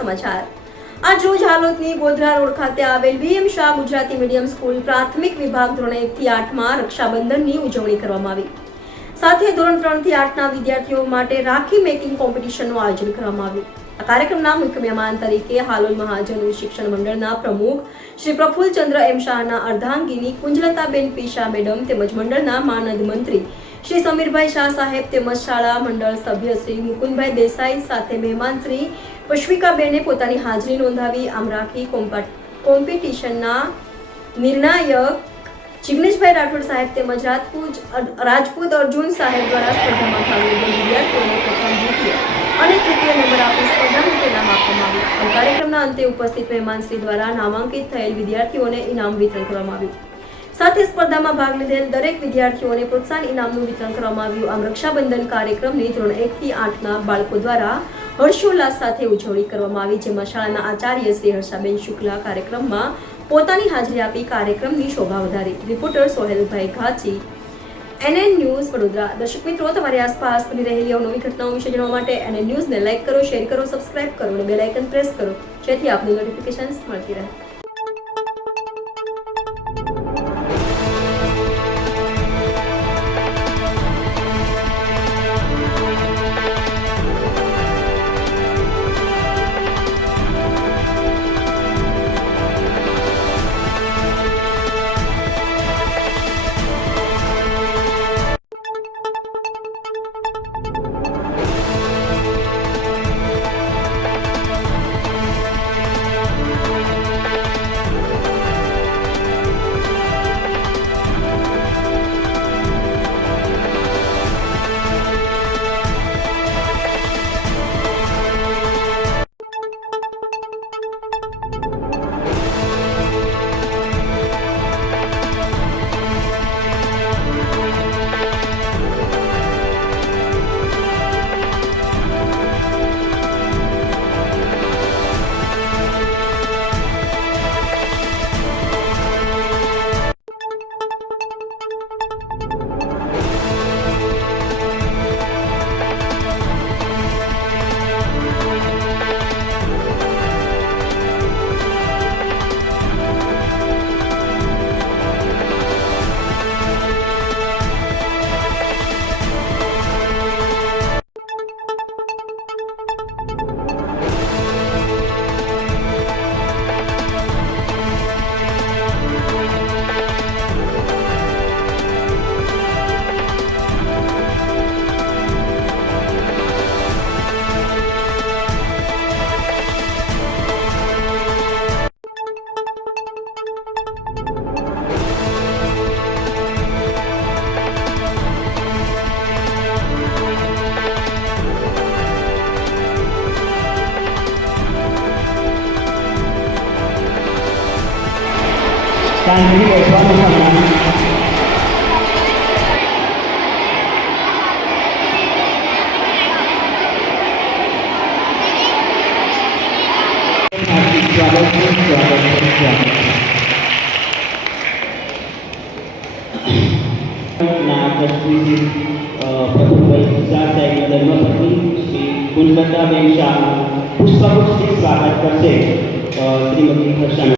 સમાચાર આજ રોજ હાલોદની ગોધરા રોડ ખાતે આવેલ VM Shah Gujarati medium school પ્રાથમિક વિભાગ ધોરણ 1 થી 8 માં રક્ષાબંધનની ઉજવણી કરવામાં આવી। સાથે ધોરણ 3 થી 8 ના વિદ્યાર્થીઓ માટે રાખી મેકિંગ કોમ્પિટિશનનું આયોજન કરવામાં આવ્યું। આ કાર્યક્રમના મુખ્ય મહેમાન તરીકે હાલોલ મહાજન શિક્ષણ મંડળના પ્રમુખ શ્રી પ્રફુલ્લચંદ્ર એમ શાહના અર્ધાંગીની કુંજલતાબેન પી શાહ મેડમ તેમજ મંડળના માનદ મંત્રી શ્રી સમીરભાઈ શાહ સાહેબ તેમજ શાળા મંડળ સભ્ય શ્રી મુકુંદભાઈ દેસાઈ સાથે મહેમાન શ્રી પુષ્પિકાબેને પોતાની હાજરી નોંધાવી। આમ રાખી કોમ્પિટિશનના નિર્ણાયક જિગ્નેશભાઈ રાઠોડ સાહેબ તેમજ રાજપૂત અર્જુન સાહેબ દ્વારા સ્પર્ધામાં ભાગ લીધેલ વિદ્યાર્થીઓને પ્રથમ દ્વિતીય અને તૃતીય નંબર આપી સ્પર્ધાનું ઇનામ આપવામાં આવ્યું। કાર્યક્રમના અંતે ઉપસ્થિત મહેમાન શ્રી દ્વારા નામાંકિત થયેલ વિદ્યાર્થીઓને ઇનામ વિતરણ કરવામાં આવ્યું। સાથે સ્પર્ધામાં ભાગ લીધેલ દરેક વિદ્યાર્થીઓને પ્રોત્સાહન ઇનામનું વિતરણ કરવામાં આવ્યું। આમ રક્ષાબંધન કાર્યક્રમની ધોરણ 1 થી 8 ના બાળકો દ્વારા હર્ષોલ્લાસ સાથે ઉજવણી કરવામાં આવી, જેમાં શાળાના આચાર્ય શ્રી હર્ષાબેન શુક્લા કાર્યક્રમમાં પોતાની હાજરી આપી કાર્યક્રમની શોભા વધારી। રિપોર્ટર સોહેલભાઈ ઘાચી, NN ન્યૂઝ વડોદરા। દર્શક મિત્રો, તમારી આસપાસ બની રહેલી અવનવી ઘટનાઓ વિશે જાણવા માટે NN ન્યૂઝને લાઈક કરો, શેર કરો, સબસ્ક્રાઇબ કરો અને બેલ આઇકન પ્રેસ કરો, જેથી આપની નોટિફિકેશન્સ મળતી રહે। શાંતિ બેસવાનું સન્માન પ્રફુલ્લભાઈ શાહ સાહેબના ધર્મપત્ની શ્રી કુંજલતાબેન શાહ પુષ્પગુચ્છથી સ્વાગત કરશે શ્રીમતી હર્ષાબેન।